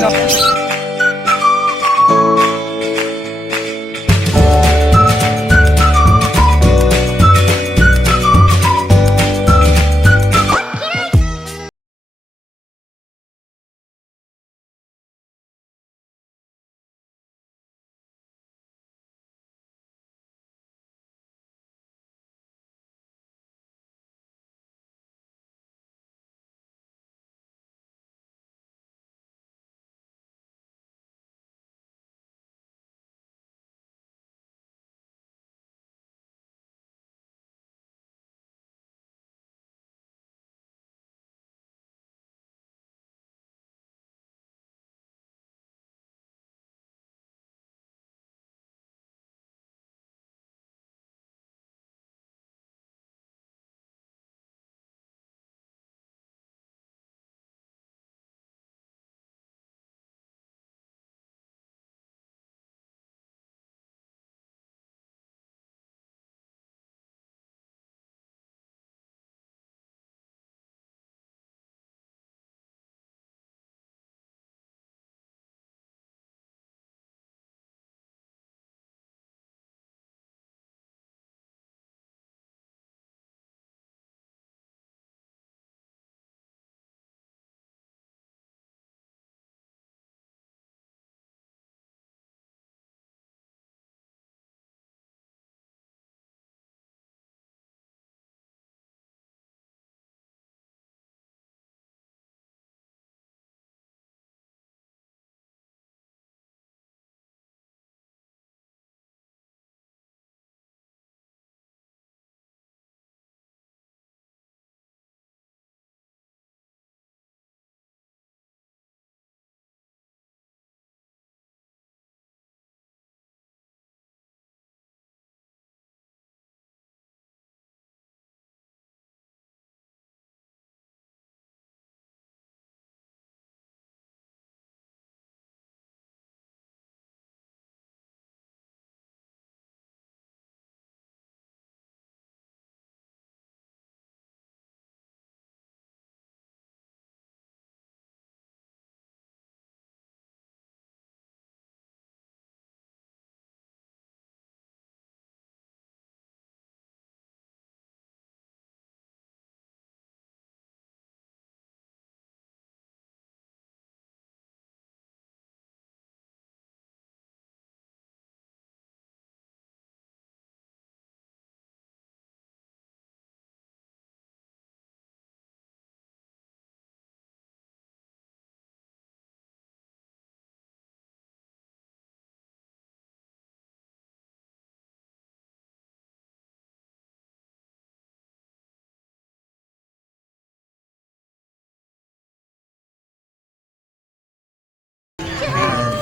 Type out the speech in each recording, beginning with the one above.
green o.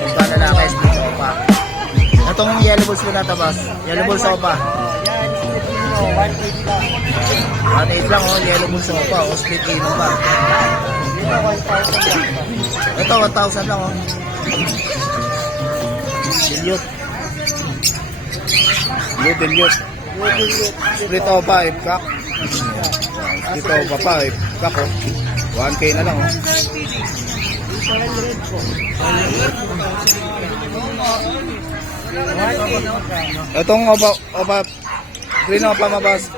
Punta na lang guys dito pa. Itong yellow balls ko na to boss. Yellow balls ako pa. Yan, split mo, 180 lang. 1.8 lang oh, yellow balls ako pa. O split mo pa. Dito, 1,000 lang. Ito 1,000 lang oh. Dilute. Dilute. Split ako pa, ipkak. Split ako pa, ipkak oh. 1K na lang oh. 700 po. Itong opa green opa mo boss.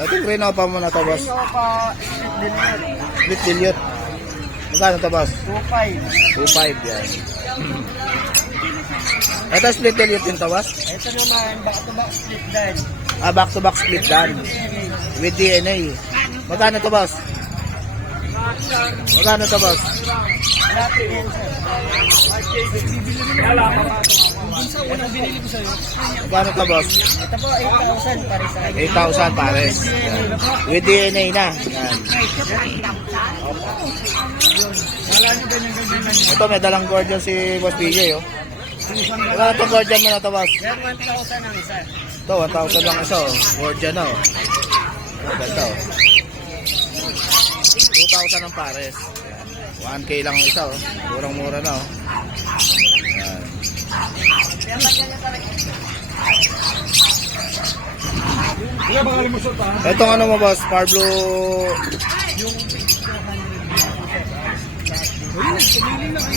Itong green opa mo na to boss. Ito pa, split din yan. Split dilute. Magkano to boss? 2,500. 2.5 yan. Ito split dilute din to boss? Ito naman, back-to-back split din. Ah, back to back split dan. With DNA. Magkano to boss? Magkano to boss? Malapit yan, sir. Magkano to boss? Ito po, 8,000 para sa akin. 8,000 pares. Yan. With DNA na. Yan. Ito may dalang guardian si Boss BJ oh. Magkano to guardian mo na to boss? Yan, 1,000 ang isa. Ito 1,000 lang isa oh. Guardian na oh. Ganda oh. 2,000 ang pares. 1K lang ang isa oh. Murang-mura na oh. Yan. Itong ano mo boss? Parblo.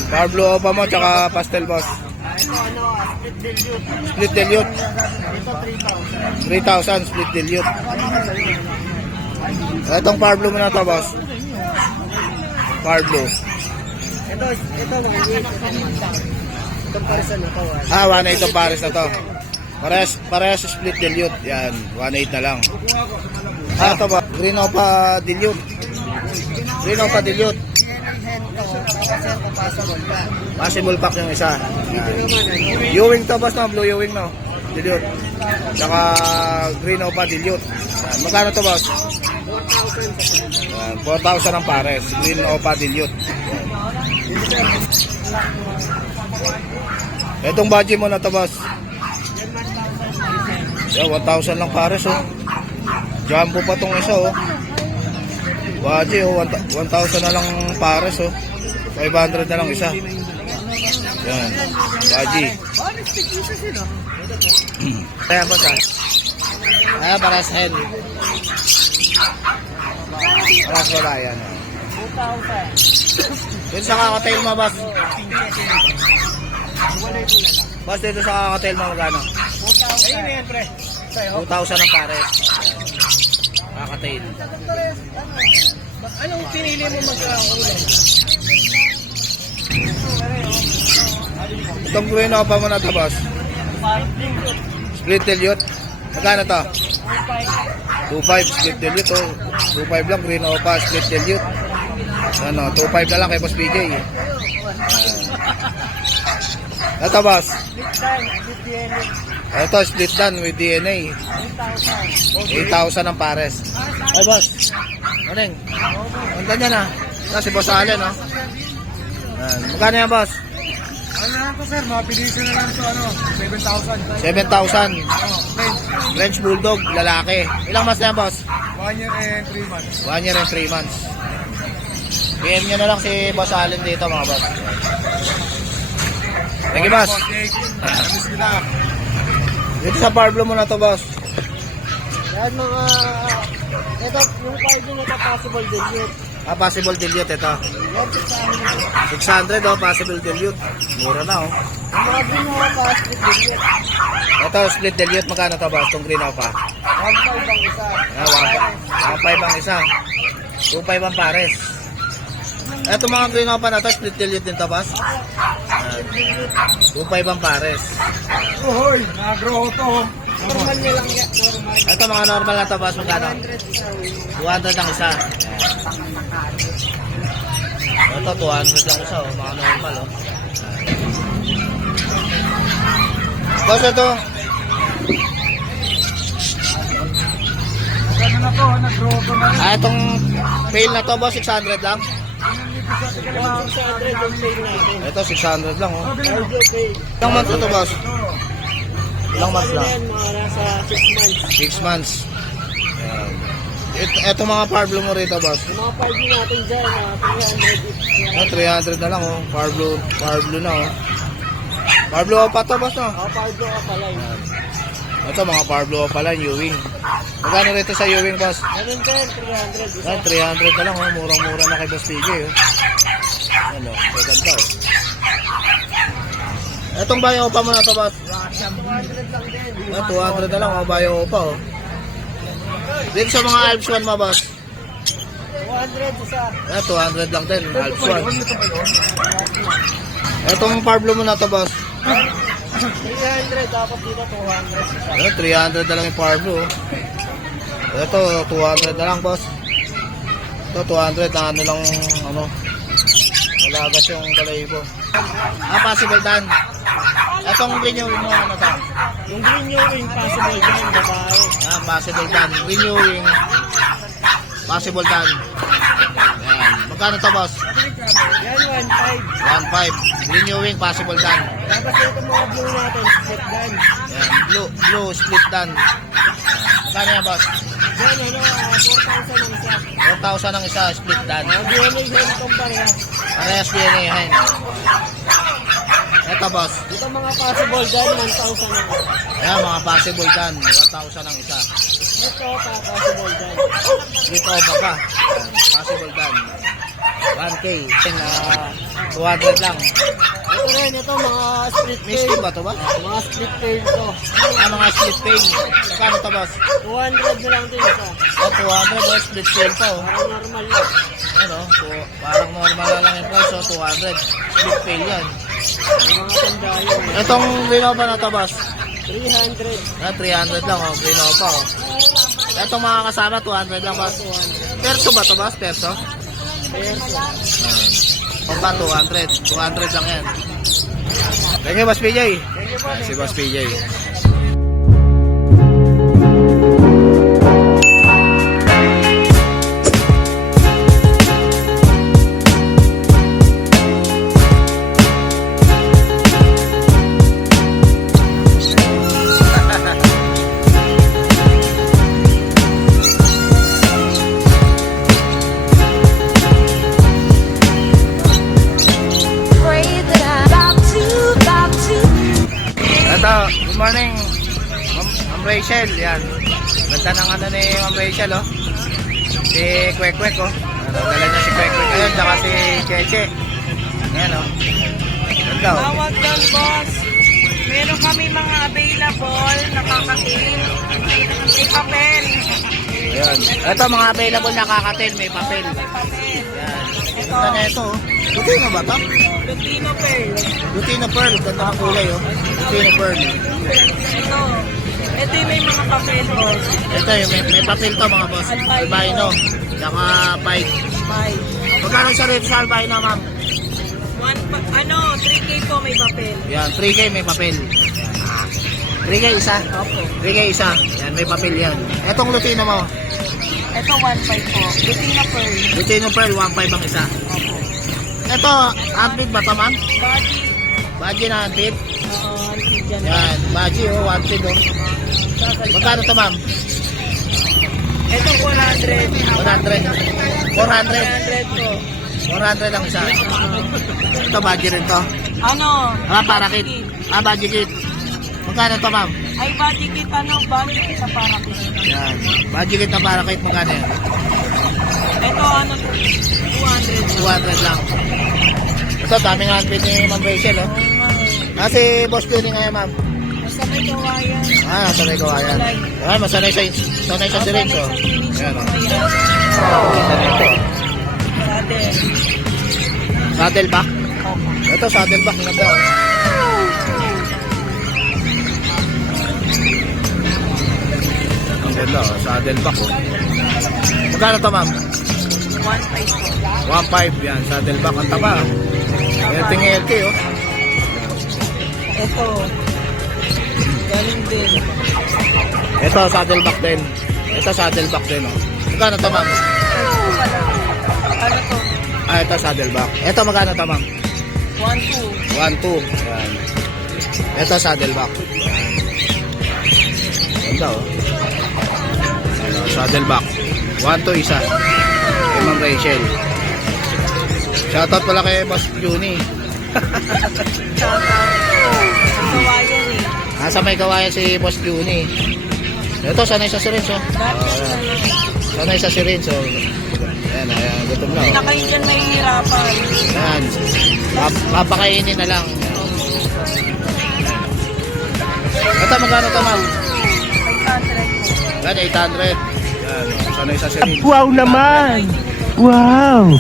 Pablo Opa mo, tsaka pastel boss. Ito split dilute. Split dilute. Ito 3,000 split dilute. Itong Pablo mo na to, boss. Pablo. Ito maliit. Itong parisan na to. 1.8 itong pares na to. Parehas split dilute. Yan, 1.8 na lang. Ito ba? Green Opa dilute. Green Opa dilute. Possible pack yung isa. Ewing to, boss, no? Blue Ewing, no? Dilute. Tsaka Green Opa dilute. Yan. Magkano to, boss? 4,000 ang pares. Green Opa dilute. Itong budget mo na to, boss. Yeah, 1,000 lang pares, oh. Jumbo pa tong isa, oh. Budget, oh. 1,000 na lang pares, oh. 500 na lang isa. Yan. Budget. Kaya, boss, ah. Kaya, pares hen. Pares wala, yan. 2,000. Dito sa kakatail mo, boss. Boss, dito sa kakatail mo, magkano? 2,000. Ayun yan, pre. 2,000 ang pares. Kakatail. Anong pinili mo magkakakulay? Itong green Opa mo na to, boss. Split dilute. Magkano to? 2.5 split dilute, oh. 2.5 lang, green Opa, split dilute. Ano, 2.5 na lang kay Boss PJ. Ito, boss. Ito, split done with DNA. 8,000 ang pares. Ay, boss. Anong? Ang ganyan, ah. Kasi Boss Allen, no? Yan. Magkano yan, boss? Ano lang ko, sir? Mabilisan na lang ito, 7,000. 7,000. French Bulldog, lalaki. Ilang months na yan, boss? 1 year and 3 months. 1 year and 3 months. PM nyo na lang si Boss Allen dito, mga boss. Thank you, boss. Dito sa Pablo mo na to, boss. Yan mga... Ito, yung card nyo ito possible dilute. Possible dilute ito. Yan, 600. 600, oh, possible dilute. Mura na, oh. Ang mga ginawa pa, split dilute. Ito, split dilute, magkano to, boss? Itong green Opa. 1,500 ang isa. 1.5 ang isa. 2.5 ang pares. Ito mga green Opa na to, split dilute din to, boss. 2.5 ang pares. Uhoy, nagro to. Normal nyo lang yan, normal. Ito mga normal na to, boss, magkano? 100 isa. 200 ang isa. Ito, 200 lang isa, oh. Mga normal, oh. Boss, ito. Ano na to, nagro to na. Itong fail na to, boss, 600 lang. 600 yung pay natin. Ito, 600 lang, oh. Cardio pay. Ilang months na to, boss? Ilang months lang? Yan, mga nasa 6 months. 6 months. Ayan. Ito mga Pablo mo rito, boss. Yung mga 5 natin dyan, 300 300 na lang, oh. Pablo na, oh. Pablo Opa to, boss, no? Cardio ka pala yun. Ito, mga Pablo Opa lang, Ewing. Magkano rito sa Ewing, boss? Ganun din, 300 isa. Yan, 300 na lang, oh. Murang-mura na kay Boss PJ, oh. Ano, ganda, oh. Itong Bayo Opa mo na to, boss. 200 lang din. Yan, 200 na lang, oh. Bayo Opa, oh. Dito sa mga Alps 1 mo, boss. 200 isa. Yan, 200 lang din, Alps 1. Itong Pablo mo na to, boss. 300, dapat dito 200 isa. Yan, 300 na lang yung Pablo, oh. Ito, 200 na lang, boss. Ito, 200 na ano lang, ano. Malagas yung balahibo. Possible dan. Itong renewing mo, ano to? Yung green yung impossible dyan, babae. Possible dan. Renewing. Possible dan. Yan. Magkano to, boss? Yan, 1.5. 1.5. Renewing, possible dan. Tapos ito mga blue natin, split gun. Yan. Blue, split dan. Magkano yan, boss? Yan, 4,000 ang isa. 4,000 ang isa, split dan. Mga DNA yan itong parehas. Parehas DNA, yan. Ito, boss. Dito mga possible dyan, 1,000 ang isa. Yan, mga possible dan. 1,000 ang isa. Ito pa, possible dyan. Split over pa. Possible dan. 1K. 200 lang. Ito rin, ito mga split May tail. skin ba to ba? Mga split tail to. Mga split tail. Magkano to boss? 200 na lang din isa. 200 split tail pa oh. Parang normal lang. Ano, parang normal na lang yung price, so 200. Split tail yan. Yung mga sandayan. Itong Vinova na to, boss. 300. 300 lang, oh. Vinova, oh. Itong mga kasama, 200 lang, boss. 200. Perso ba to, boss? Perso? Perso. Pampa, 200. 200 lang yan. Thank you, Boss PJ. Thank you po. Si Boss PJ. Ito, good morning, Ma'am Rachel. Yan. Ganda ng ano ni Ma'am Rachel, oh. Si Kwek-Kwek, oh. Ano, dala niya si Kwek-Kwek ngayon, saka si Cheche. Ayan, oh. Ganda, oh. Tawag doon, boss. Meron kami mga available, nakakatil. May papel. Ayan. Ito, mga available na kakatil, may papel. May papel. Yan. Ganda na ito, oh. Lutino ba ito? Lutino pearl. Lutino Pearl. Ganda ng kulay, oh. Lutino Pearl. Ito. Ito yung may mga papel, boss. Ito, yung may papel to, mga boss. Albino. Saka 5. Five. Magkano sa rate sa albino, ma'am? 3K po may papel. Yan, 3K may papel. 3K isa. Opo. 3K isa. Yan, may papel yan. Etong Lutino mo. Ito 1.5 po. Lutino pearl. Lutino Pearl, 1.5 ang isa. Opo. Ito, ampid ba ito, ma'am? Body. Baji na ampid. Dyan. Yan, baji, oh, ampid, oh. Magkano ito, ma'am? Ito 400. 100. 400. 400 po. 400 ang isa. Ito, baji rin to. Ano? Para kit. Baji kit. Magkano ito, ma'am? Ay, body kit body kit sa para kit. Yan. Baji kit na para kit. Magkano yan? Ito 200. 200 lang. Ito, daming ampid ni Ma'am Rachel, oh. Si Boss Judy ngayon, ma'am. Basta may kawayan. Sanay ko ayan. Masanay sa sirenso. Ayan, oh. Ganda na ito. Saddle. Saddleback. Ito, saddleback. Ganda, oh. Ang ganda, oh. Saddleback, oh. Magkano to, ma'am? 1.5 po. 1.5 yan. Saddleback. Ang taba, oh. Ayan, tingin LK, oh. Ito. Galing din. Ito, saddleback din. Ito, saddleback din, oh. Magkano to, ma'am? Ano to? Ito, saddleback. Ito, magkano to, ma'am? 1.2. 1.2. Yan. Ito, saddleback. Ganda, oh. Ano, saddleback. 1.2 isa. Kay Ma'am Rachel. Shoutout pala kay Boss Juni. Kawayan eh. Nasa may kawayan si Boss Juni. Ito, sanay sa syringe, oh. Lahat yan na lang. Sanay sa syringe, oh. Ayan, ayan. Gutom na, Hindi na oh. kayo dyan mahihirapan. Ayan. Papakainin na lang. Ito, magkano to, ma'am? 500 po. Yan, 800. Yan, sanay sa syringe. Wow naman! Wow!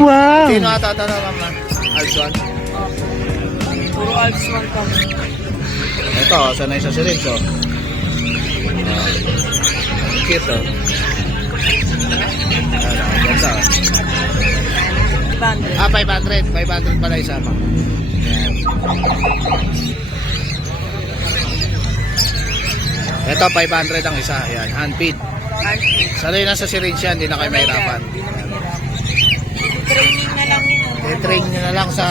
Wow! Sino ata ito na, ma'am? Alswan? Puro Alps 1 kami. Ito, sanay sa syringe, oh. Cute, oh. Ayan, ang ganda, oh. 500. 500. 500 pala isa, ma'am. Ayan. Ito, 500 ang isa. Ayan, handfeed. Sanay na sa syringe yan, hindi na kayo mahirapan. Hindi na mahirapan. Training na lang yun. I-train nyo na lang sa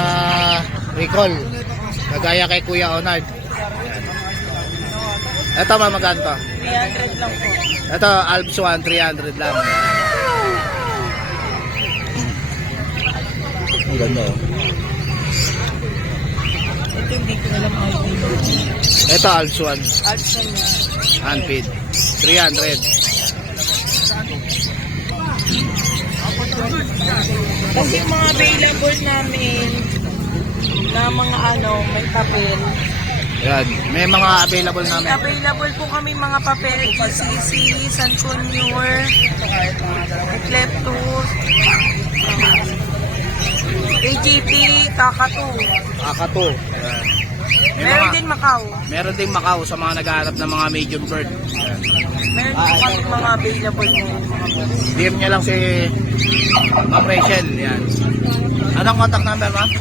recall. Kagaya kay Kuya Onard. Ayan. Ito, ma'am, magkano to? 300 lang po. Ito, Alps 1, 300 lang. Ang ganda, oh. Ito hindi ko alam ID. Ito, Alps 1. Alps na niya. Handfeed. 300. Kasi mga available namin na mga may papel. Yan. May mga available namin. Available po kami mga papel, GCC, Sanconur, Ecleptus, AGP, Kakatu. Kakato. Yan. Meron din Macau. Meron din Macau sa mga naghahanap ng mga medium bird. Yan. Meron din kami mga available ngayon. DM niya lang si Ma'am Rachel. Yan. Anong contact number, ma'am?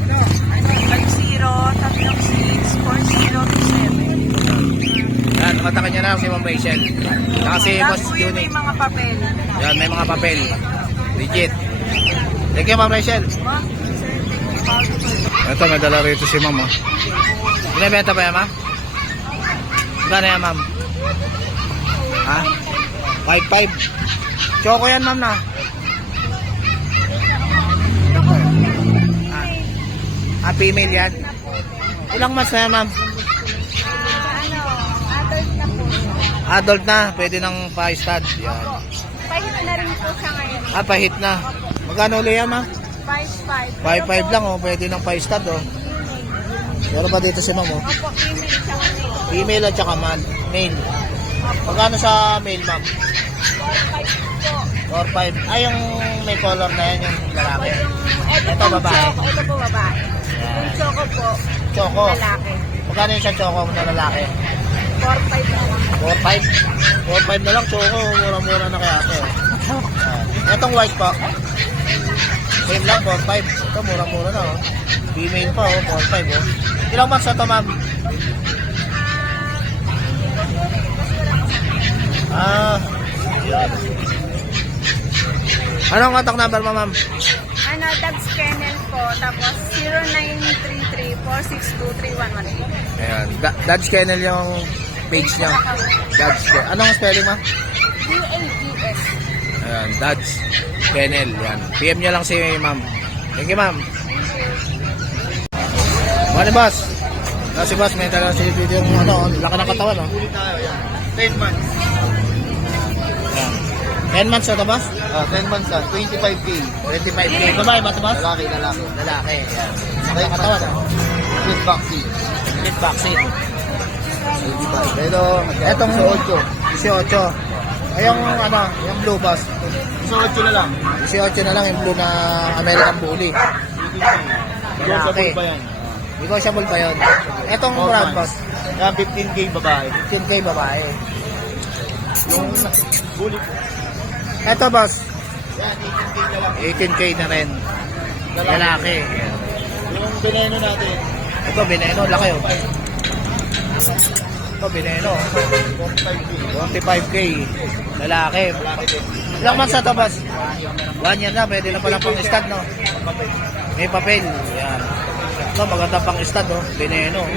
09-50-36-4027. Yan. Kontakin niya lang si Ma'am Rachel. Saka si Boss Yan po yung Juni. may mga papel. Yan, may mga papel. Legit. Thank you, Ma'am Rachel. Ito, may dala rito si Ma'am. Oh. Binibenta ba yan, Ma'am? Gano'n yan, Ma'am? Ha? 5.5. Choco yan, Ma'am, na. Female yan. Ilang months na yan, Ma'am? Adult na po. Adult na. Pwede nang pa-stud. Yan. Pahit na rin po siya ngayon. Pahit na. Magkano ulit yan, Ma'am? 5.5. 5.5 lang, oh. Pwede nang pa-stud, oh. Meron pa dito si Ma'am, oh. Opo, female siya ngayon. Female at saka male. Magkano sa male, Ma'am? 4.5. Ay, yung may color na yan, yung lalaki. Ito, babae. Ito po babae. Yung choco po, Choco. lalaki. Magkano yung sa choco na lalaki? 4.5 na lang. 4.5. 4.5 na lang, choco. Mura-mura na kaya ito. Itong white po. Same lang, 4.5. Ito, mura-mura na, oh. Female pa, oh. 4.5, oh. Ilang months na ito, Ma'am? Yan. Anong contact number mo, Ma'am? Dubs Kennel po, tapos 0933-462-3118. Ayan. Dodge Kennel yung page niya. Dodge Kennel. Anong spelling, Ma'am? DAES. Ayan. Dodge Kennel. Yan. PM niya lang si Ma'am. Thank you, Ma'am. Morning, boss. Si boss, may talaga si video yung laki ng katawan, oh. 10 months. Ayan. 10 months na ito, boss? 10 months na. 25K. 25K. Babae ba ito, boss? Lalaki. Lalaki. Ayan. Laki ng katawan, oh. Split vaccine. Split vaccine. Pero, Etong 18. Ay, yung blue, boss. 18 na lang. 18 na lang yung blue na American Bully. Negotiable pa yan. Negotiable pa yun. Etong brown, boss. Yan, 15K babae. 15K babae. Yung bully po. Eto, boss. Yan, 18K na lang. 18K na rin. Lalaki. Yung veneno natin. Ito, bineno. Laki, oh. Ito, bineno. 45K. 25K. Lalaki. Ilang months na ito, boss? 1 year na. Pwede na pala pang stud, no? May papel. Yan. Ito, maganda pang stud, oh. Bineno.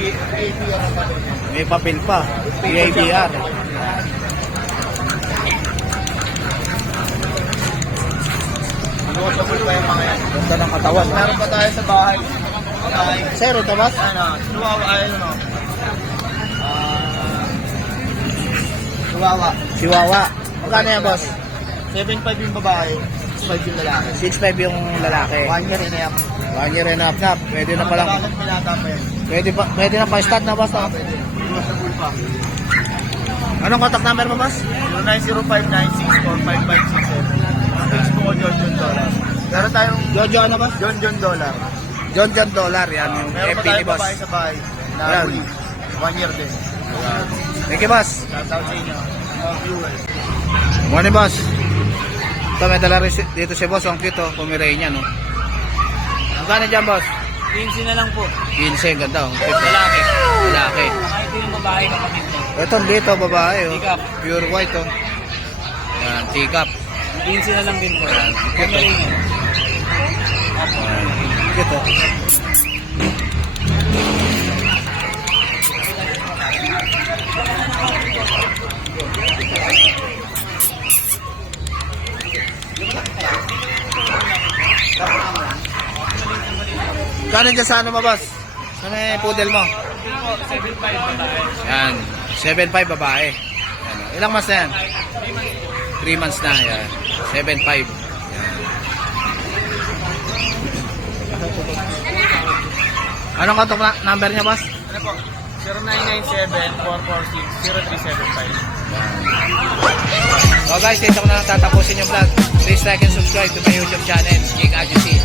May papel pa. PABR. Negotiable pa yung mga yan. Ganda ng katawan. Meron pa tayo sa bahay. Bahay. Zero ito, boss? Chihuahua. Chihuahua. Magkano yan, boss? 7.5 yung babae. 6.5 yung lalaki. 6'5 yung lalaki. 1 year and a half. 1 year and a half na. Pwede na palang. Bakit pinata pa yan? Pwede na pa-start na, boss, no? Pwede. Negotiable pa. Anong contact number mo, boss? 0905964557. Fix po ko John Dollar. Meron tayong Jojo, ano, boss? John Dollar. John Dollar. Yan yung Meron pa FB ni tayong boss. babae sa bahay. Na Ayan. huli. 1 year din. Thank you, boss. Shoutout sa inyo. Mga viewers. Morning, boss. Ito, may dala rin dito si boss. Ang cute, oh. Pomeranian, no? Magkano dyan, boss? 15 na lang po. 15, ganda, oh. Cute. Lalaki. Kahit yung babae na kapit mo. Ito, dito, babae, oh. Teacup. Pure white, oh. Yan, teacup. 15 na lang din po. Cute, oh. Cute, oh. Kano dyan sa ano mo, boss? Sa may poodle mo? 7.5 babae. Yan. 7.5 babae. Yan. Ilang months na yan? 3 months na. Yan. 7.5. Yan. Anong contact number niya, boss? Ano po? 0997-446-0375. So guys, dito ko na lang tatapusin yung vlog. Please like and subscribe to my YouTube channel, Jake Agency.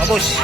Mabush!